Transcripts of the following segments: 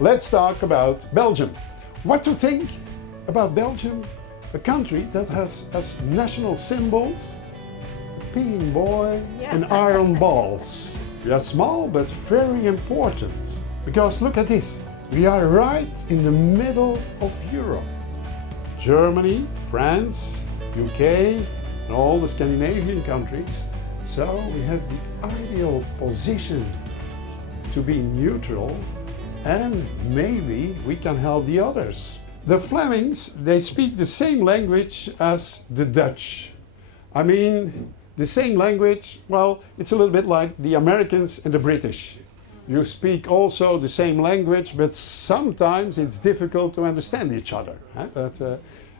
let's talk about Belgium. What to think about Belgium? A country that has as national symbols a peeing boy and iron balls. We are small but very important. Because look at this, we are right in the middle of Europe. Germany, France, UK, and all the Scandinavian countries. So we have the ideal position to be neutral, and maybe we can help the others. The Flemings, they speak the same language as the Dutch. I mean, the same language, well, it's a little bit like the Americans and the British. You speak also the same language, but sometimes it's difficult to understand each other.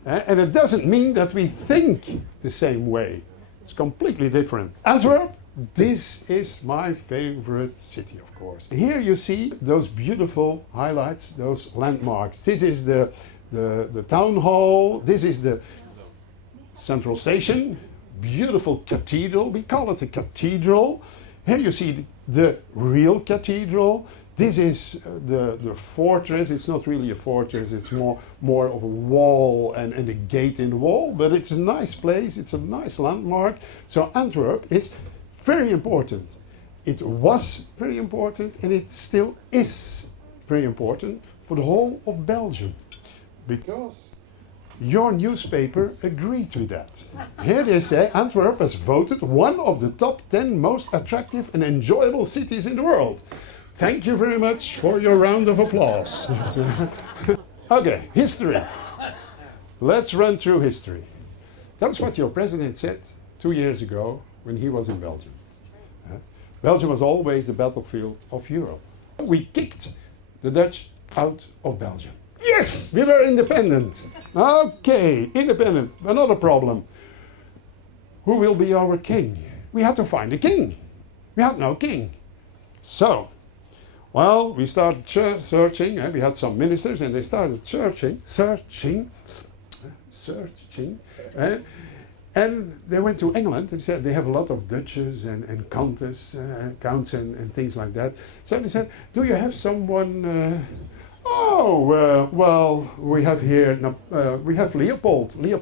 And it doesn't mean that we think the same way. It's completely different. Antwerp, this is my favorite city, of course. Here you see those beautiful highlights, those landmarks. This is the town hall. This is the central station. Beautiful cathedral. We call it a cathedral. Here you see the real cathedral. This is the fortress. It's not really a fortress, it's more of a wall and a gate in the wall, but it's a nice place, it's a nice landmark. So Antwerp is very important. It was very important and it still is very important for the whole of Belgium. Because your newspaper agreed with that. Here they say Antwerp has voted one of the top 10 most attractive and enjoyable cities in the world. Thank you very much for your round of applause. Okay, history. Let's run through history. That's what your president said 2 years ago when he was in Belgium. Belgium was always the battlefield of Europe. We kicked the Dutch out of Belgium. Yes, we were independent. Okay, independent, another problem. Who will be our king? We had to find a king. We had no king. So, well, we started searching. We had some ministers and they started searching. And they went to England and said they have a lot of duchess and counts and things like that. So they said, do you have someone... well, we have here, we have Leopold I.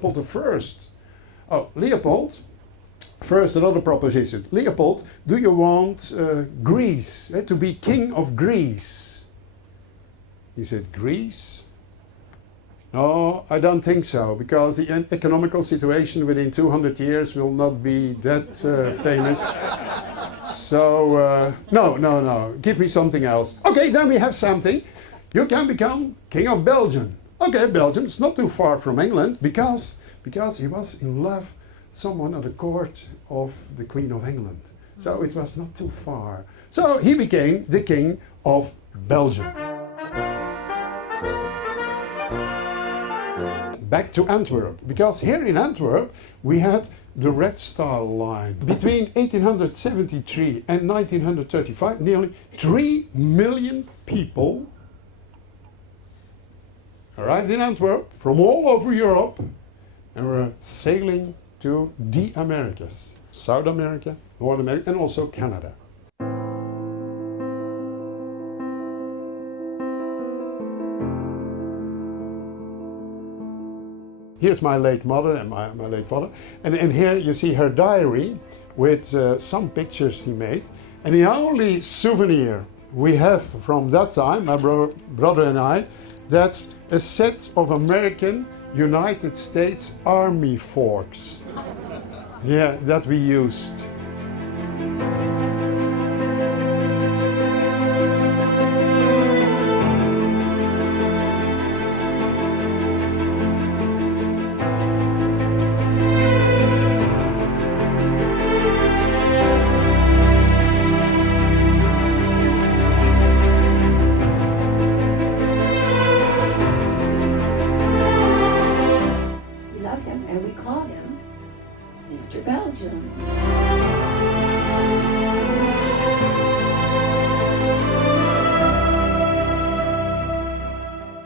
Oh, Leopold, first another proposition. Leopold, do you want Greece, to be king of Greece? He said, Greece? No, I don't think so, because the economical situation within 200 years will not be that famous. So, no, give me something else. Okay, then we have something. You can become king of Belgium. Okay, Belgium is not too far from England because he was in love someone at the court of the Queen of England. So it was not too far. So he became the king of Belgium. Back to Antwerp, because here in Antwerp we had the Red Star Line. Between 1873 and 1935, nearly 3 million people arrived in Antwerp from all over Europe and were sailing to the Americas. South America, North America, and also Canada. Here's my late mother and my late father. And here you see her diary with some pictures he made. And the only souvenir we have from that time, my brother and I, that's a set of American United States Army forks. Yeah, that we used. And we call him Mr. Belgium.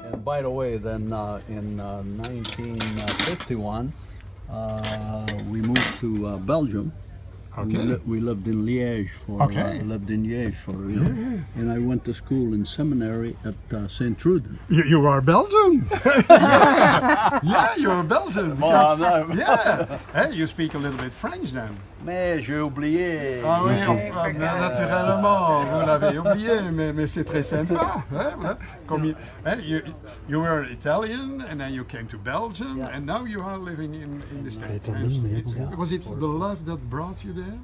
And by the way, then in 1951, we moved to Belgium. And Okay. we lived in Liège for Okay. lived in Liège for and I went to school in seminary at St. Truden. You are Belgian. Yeah, you are Belgian. because- no. yeah. Hey, you speak a little bit French then. Mais j'ai oublié. Ah oui, naturellement, vous l'avez oublié, mais c'est très sympa. Hein, voilà. You were Italian, and then you came to Belgium, and now you are living in the States. And was it the love that brought you there?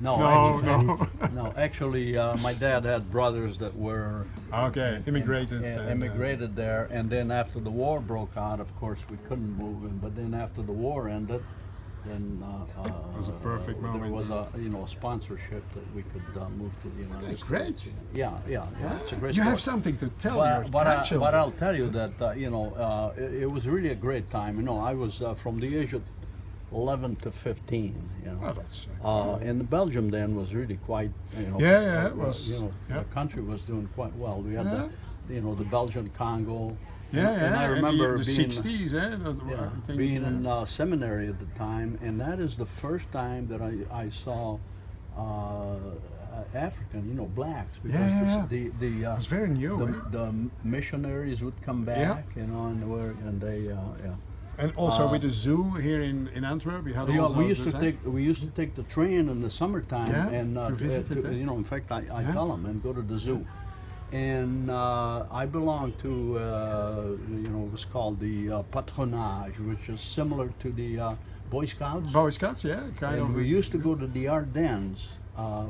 No, actually, my dad had brothers that were Okay, immigrated. immigrated there, and then after the war broke out, of course, we couldn't move in. But then after the war ended, then It was a perfect there moment. was a sponsorship that we could move to the United Great. States. Yeah, it's a great You story. have something to tell your But grandchildren. I'll tell you that it was really a great time. I was from the age of 11 to 15. Oh, that's And Belgium then was really quite, Yeah, it was, yeah. the country was doing quite well. We had Yeah. the Belgian Congo. yeah, and I and remember the being 60s, eh? yeah, I think, being in seminary at the time, and that is the first time that I saw African, blacks, because Yeah. the It's very new. eh? the missionaries would come back, and they And also with the zoo here in Antwerp, we had also we used to this, eh? we used to take the train in the summertime Yeah, and to visit it, eh? in fact, I Yeah. tell them and go to the zoo. And I belong to it was called the patronage, which is similar to the Boy Scouts. Boy Scouts, yeah, kind And of. we used to go to the Ardennes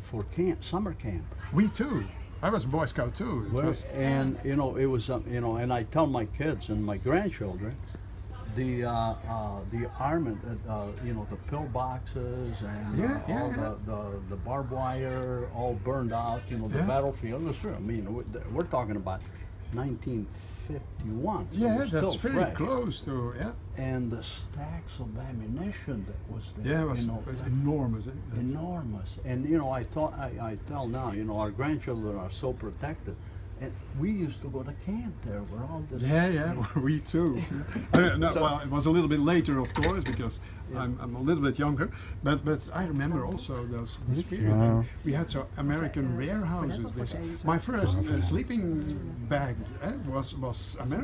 for summer camp. We too. I was a Boy Scout too. It was, And it was and I tell my kids and my grandchildren the armament, the pillboxes and the barbed wire all burned out. The Yeah. battlefield. It was true. I mean, we're talking about 1951. So yeah, it was still that's very fresh. close to, yeah. And the stacks of ammunition that was there. Yeah, it was enormous. Eh? That's- Enormous. And I tell now, our grandchildren are so protected. And we used to go to camp there where all this. Yeah, we too. Well, it was a little bit later, of course, because I'm a little bit younger. But I remember also this period. And we had so American warehouses. My first sleeping bag was American.